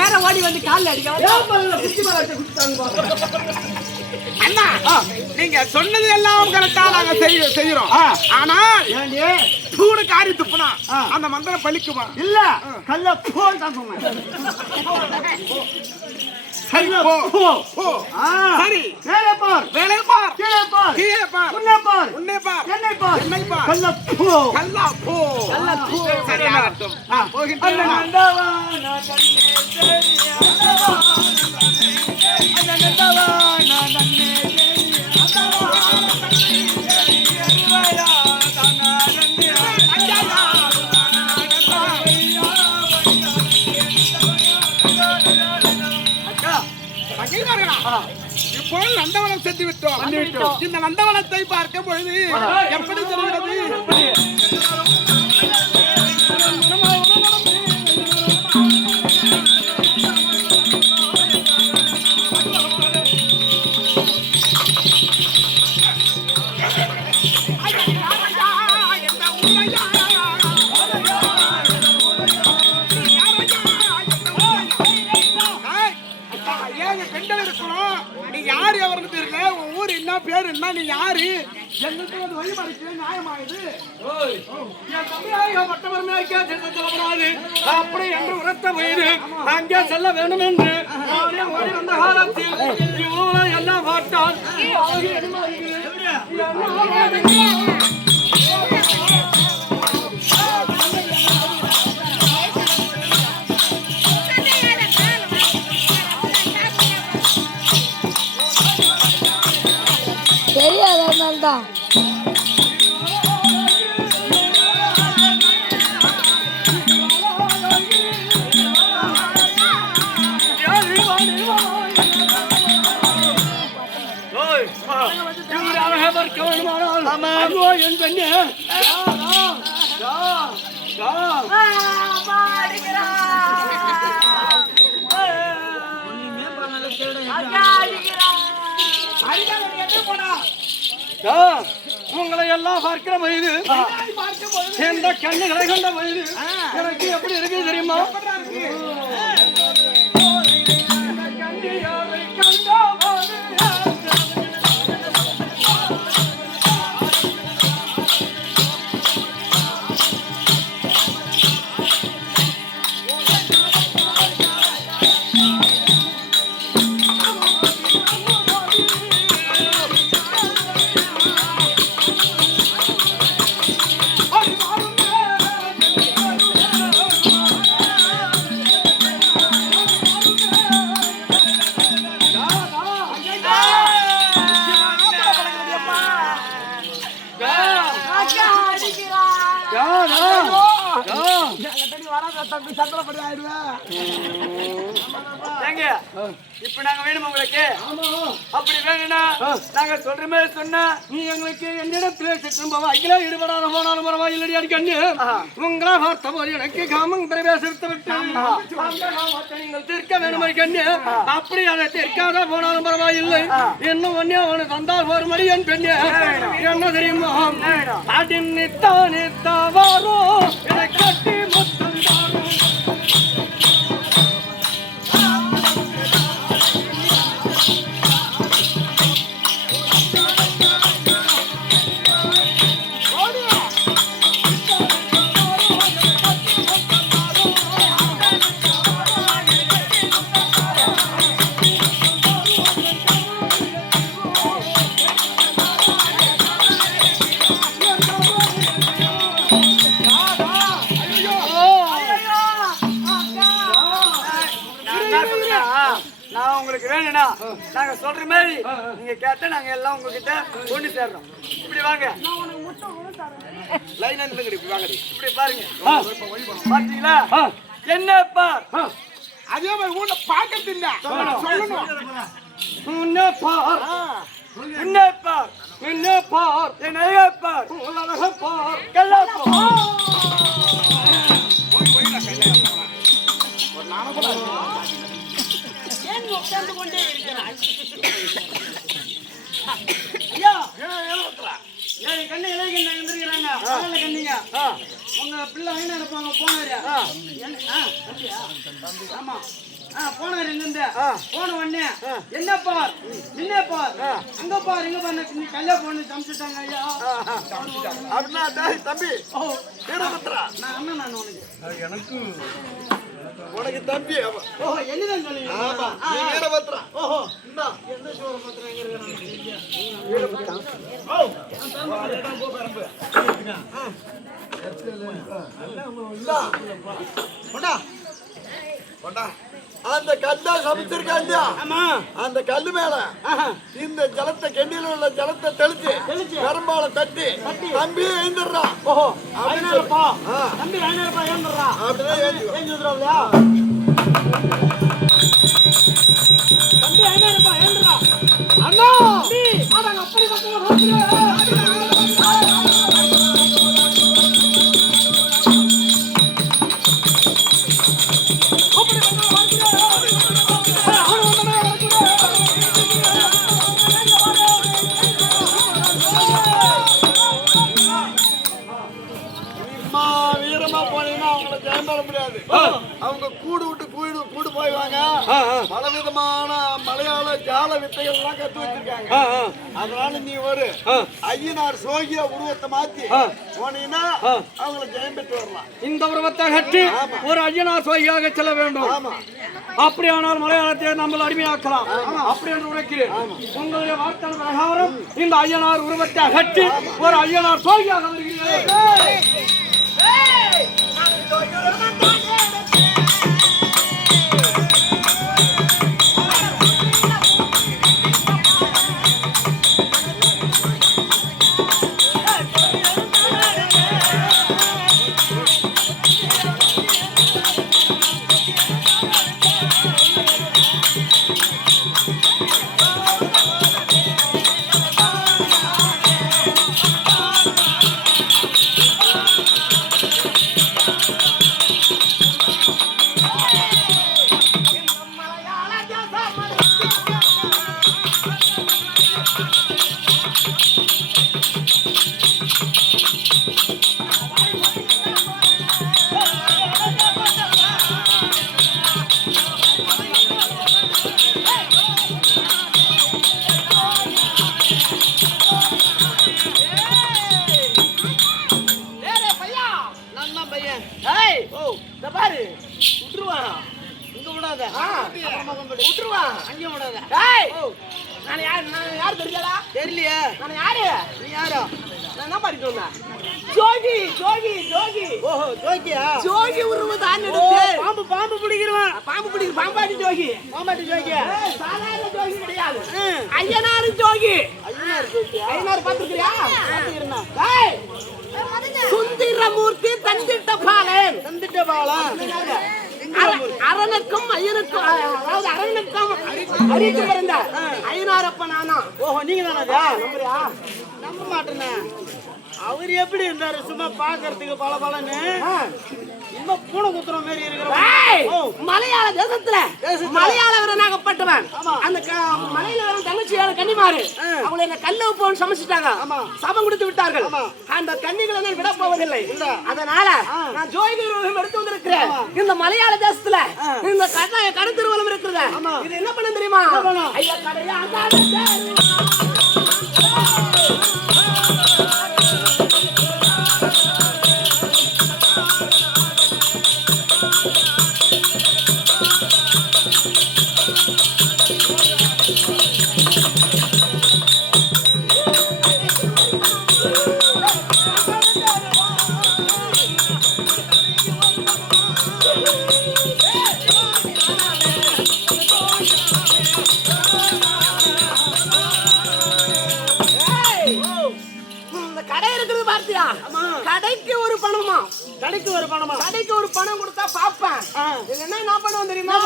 நேரம் ஓடி வந்து காலில் அடிக்க அண்ணா நீங்க சொன்னது எல்லாம் கரெக்டா நாங்க செய்யறோம். ஆனா தூணு காரி துப்புனா அந்த மந்திரம் பலிக்குமா? இல்ல கல்ல போன் தான் சொன்னேன். சரி மேலே பார், வேலை பார், கீழே பார், கீழே பார், உன்னை பார், உன்னை பார், என்னை பார், என்னை பார். கல்ல போ, கல்லா போ, கல்லா போ. சரியாகட்டும். போகின்றேன். இப்பொழுது நந்தவனம் சென்று விட்டோம். இந்த நந்தவனத்தை பார்க்கும் பொழுது எப்படி தெரிகிறது? பேரு என்ன? நீ யாரு? எங்களுக்கு வந்து வழிபாடு நியாயமாயுது. என் தமிழக பட்டவர்மையாது அப்படி என்று உரத்த வயிறு அங்கே செல்ல வேண்டும் என்று ஓடி வந்த காலத்தில் எல்லாம் பார்த்தால் தெரியாதான் என் பெண்ணே உங்களை எல்லாம் பார்க்கிற வயது எந்த கண்ணுகளை கொண்ட வயது எனக்கு எப்படி இருக்கு தெரியுமா? இப்ப நாங்க வேணும் உங்களுக்கு அப்படி வேணும்னா நாங்க சொல்ற மாதிரி சொன்னா நீ எங்களுக்கு என்னிடத்துல திரும்ப அகில ஈடுபடாத போனாலும் பரவாயில்லை அடிக்கண்ணு உங்களை பார்த்த போது எனக்கு காமம் பிரவேசித்து விட்டு நீங்கள் தீர்க்க வேணும் கண்ணு அப்படி அதை தீர்க்காத போனாலும் பரவாயில்லை இன்னும் ஒன்னே அவனு தந்தால் ஒரு மணி என் பெண்ணு என்ன தெரியுமா அடித்தானே தவறோ என கட்டி முத்தம் நாங்க சொல்ற மாதிரி நீங்க கேட்ட நாங்க எல்லாம் உங்ககிட்ட கொண்டு சேர்றோம். இப்படி வாங்க, லைன் வாங்க, இப்படி பாருங்க. பாத்தீங்களா என்ன பார்? அதே மாதிரி ஊட்ட பாக்கிறது இல்ல சொல்லணும். உன்னை பார், உன்னை பார், உன்னை பார், என்னைய பார், உலக பார், கல்லா பார். ஒரு நாம உட்கார்ந்து கொண்டே இருக்கிறாய். ஐயா, ஏன் கண்ணிகளே இங்க இருந்திருக்கிறாங்க பகல்ல கண்ணிங்க உங்க பிள்ளை வேணா இருப்பாங்க போனாரு ஆமா போனாரு இங்கிருந்து போன உடனே என்ன பார் நின்ன பார் அங்க பார் இங்க பாரு நீ கல்ல போன்னு சமைச்சிட்டாங்க ஐயா அப்படின்னா தம்பி வீரபத்ரா நான் அண்ணன் நான் உனக்கு எனக்கு உனக்கு தம்பி ஓஹோ என்னதான் சொன்னீங்க ஆமா நீ வீரபத்ரா ஓஹோ இந்தா எந்த சோரபத்ரா எங்க இருக்காங்க வீரபத்ரா ஓ போ பரம்பு கொண்டா கொண்டா அந்த கல்லை சமைச்சிருக்கா இல்லையா அந்த கல்லு மேல இந்த ஜலத்தை கெண்டியில உள்ள ஜலத்தை தெளிச்சு பெரும்பால தட்டி தம்பி எழுந்துடுறா ஓஹோ ஐநூறுப்பா தம்பி ஐநூறுப்பா எழுந்துடுறா அப்படிதான் எழுந்துடுறா தம்பி ஐநூறுப்பா எழுந்துடுறா அண்ணா அப்படி அவங்க கூடு விட்டு கூடு போய்வாங்க பலவிதமான மலையாள ஜால வித்தைகள் எல்லாம் கத்து வச்சிருக்காங்க அதனால நீ ஒரு ஐயனார் சோகிய உருவத்தை மாத்தி போனீங்கன்னா அவங்களை ஜெயம் பெற்று வரலாம் இந்த உருவத்தை கட்டி ஒரு ஐயனார் சோகியாக செல்ல வேண்டும் அப்படியானால் மலையாளத்தை நம்மள அடிமையாக்கலாம் அப்படி என்று உரைக்கிறேன் உங்களுடைய வார்த்தை பிரகாரம் இந்த ஐயனார் உருவத்தை கட்டி ஒரு ஐயனார் சோகியாக வருகிறேன் தெரியலையே நான் யாரு நீ யாரோ நான் என்ன பாடிட்டு வந்தேன் ஜோகி ஜோகி ஜோகி ஓஹோ ஜோகியா ஜோகி உருவதான் எடுத்து பாம்பு பிடிக்கிறவன் பாம்பாட்டி ஜோகி சாதாரண ஜோகி கிடையாது ஐயனார் ஜோகி ஐயனார் பாத்துக்கிறியா டேய் சுந்தரமூர்த்தி தந்திட்ட பாலன் அரணுக்கும் ஐயனுக்கும் அதாவது அரணுக்கும் அரிக்கு பிறந்த ஐயனாரப்ப நானா ஓஹோ நீங்க தானே நம்புறியா நம்ப மாட்டேனே அவர் எப்படி இருந்தாரு சும்மா பாக்குறதுக்கு பலன்னு இன்னும் பூனை குத்துற மாதிரி இருக்கிற மலையாள தேசத்துல மலையாள வீரனாகப்பட்டவன் அந்த மலையில வரும் தங்கச்சியான கன்னிமாரு அவங்களை என்ன கல்ல போன்னு சமைச்சிட்டாங்க சபம் கொடுத்து விட்டார்கள் அந்த கன்னிகளை விட போவதில்லை அதனால நான் ஜோதி ரூபம் எடுத்து வந்திருக்கிறேன் இந்த மலையாள தேசத்துல இந்த கடை திருவலம் இருக்குது இது என்ன பண்ண தெரியுமா ஐயா கடையா கடைக்கு ஒரு பணம் கொடுத்தா பாப்பேன் இல்லன்னா என்ன பண்ணுவோம் தெரியுமா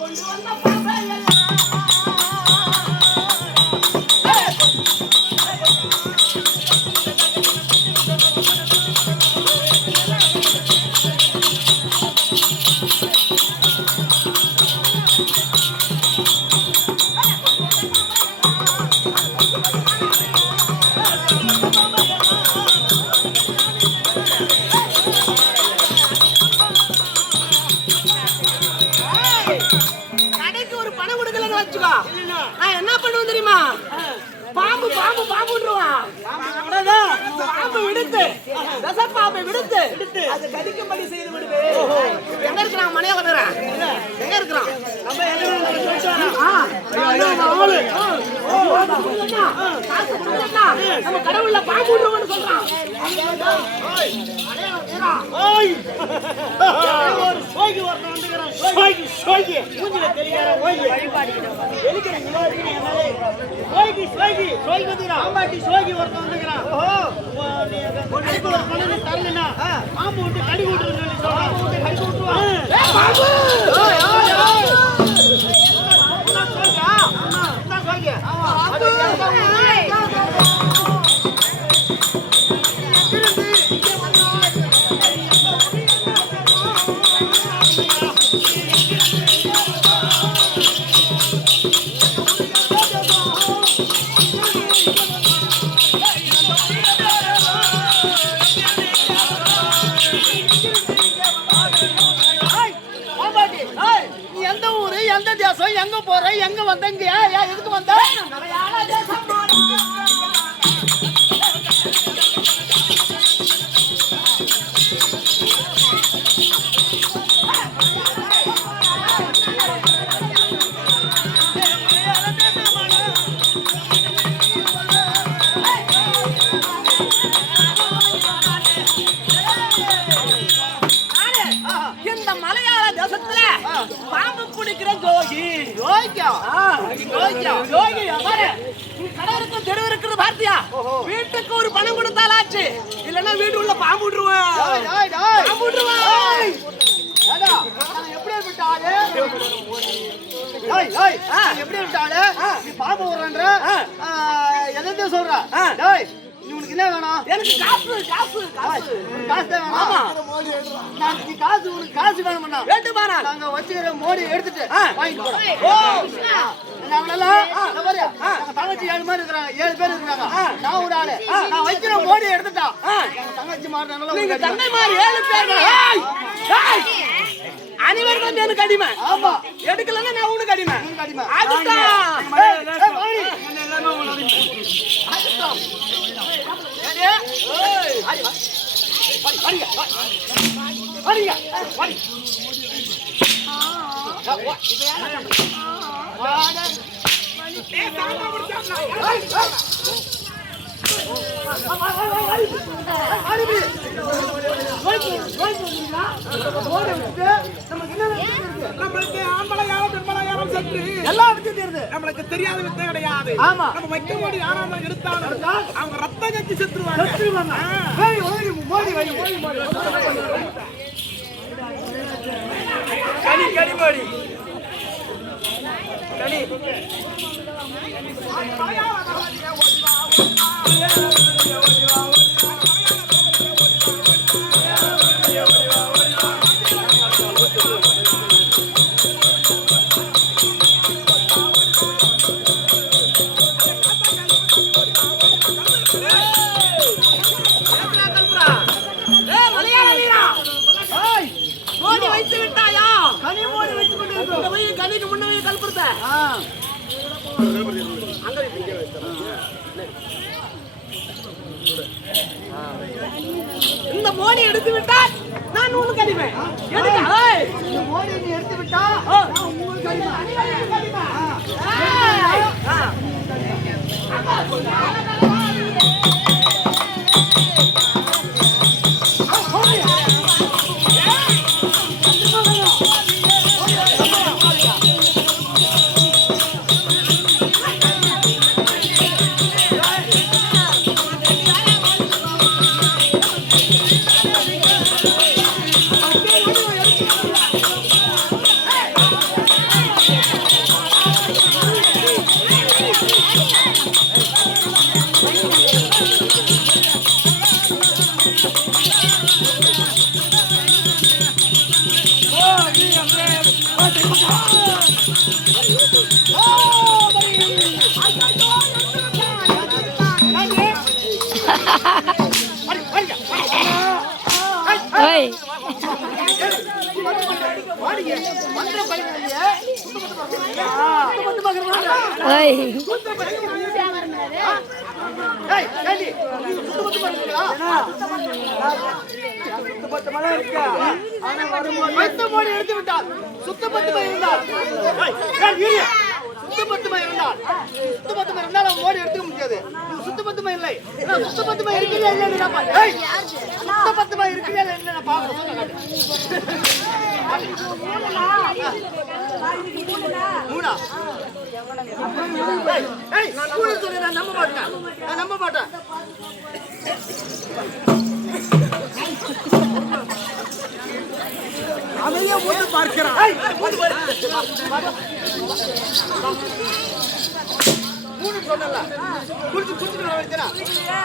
கொண்டு வந்த விஷப்பாம்பை விடுத்து அது கடிக்கும்படி செய்து விடுவேன். எங்க இருக்கிறான்? மனையா வந்துறான். எங்க இருக்கிறான்? நம்ம நம்ம கடவுள்ல பாம்பு விடுவோம்னு சொல்றான். பாம்பு விட்டு கடி விட்டு எங்க போற? எங்க வந்தங்க? எதுக்கு வந்த? இந்த மலையாள தேசத்துல பாம்பு பிடிக்கிற ஜோகி கடவுளுக்கு தெருவு இருக்கிற பார்த்தியா? வீட்டுக்கு ஒரு பணம் கொடுத்தாலாச்சு, இல்லன்னா வீட்டு உள்ள பாம்பு விட்டுருவேன். எப்படி விட்டாலே எப்படி விட்டாலே நீ பாம்பு வர்றன்ற எதை சொல்ற? உனக்கு என்ன வேணும்? எனக்கு காசு காசு காசு காசு தான் வேணும். காசு உனக்கு காசு வேணும்னா வேண்டுமானா நாங்க வச்சுக்கிற மோடி எடுத்துட்டு வாங்கிட்டு போறோம். தங்கச்சி 7 பேர் இருக்கிறாங்க, 7 பேர் இருக்கிறாங்க. நான் ஒரு ஆளு, நான் வைக்கிற மோடி எடுத்துட்டா தங்கச்சி மாட்டாங்க. தங்கை மாதிரி 7 பேர் அனைவருக்கும் எனக்கு அடிமை. ஆமா, எடுக்கலன்னா நான் உனக்கு அடிமை. நம்மளுக்கு ஆம்பளையாரம் பெண்மளையாரம் சற்று எல்லாம் வித்து தெரியுது. நம்மளுக்கு தெரியாத வித்தை கிடையாது. ஆமா, நம்ம வைக்க மோடி யாராவது எடுத்தாலும் அவங்க ரத்த கட்டி செத்துருவாங்க. கனி கனி மோடி கனி கனிக்கு முன்னாடி கல்புறத இந்த மோடி எடுத்து விட்டால் நான் உங்களுக்கு அடிமை. இந்த மோடி நீ எடுத்து விட்டா உங்களுக்கு அடிமை. ஏய், ஏண்டி? நீங்க சுத்தபத்தமா இருக்கீங்களா? சுத்தபத்தமெல்லாம் இருக்கா? ஆனா வரும்போது வைத்த மோடி எடுத்து விட்டால் சுத்தபத்தமா இருந்தால் ஏய், ஏய், இரு. சுத்தபத்தமா இருந்தால் அவன் மோடி எடுத்துக்க முடியாது. நீங்க சுத்தபத்தமா இல்லை. நான் சுத்தபத்தமா இருக்கிறீங்களா இல்லையா நான் பாக்கிறேன். ஏய், சுத்தபத்தமா இருக்கிறீங்களா இல்லையா நான் பாக்கிறேன். சொல்ல காட்டு. மூணா? ஏய், ஏய், மூணு சொல்லு, நான் நம்ப மாட்டேன். அதையே போட்டு பார்க்கிறான். ஏய், மூணு சொன்னல குடிச்சு குடிச்சு நான் வைக்கிறேன்.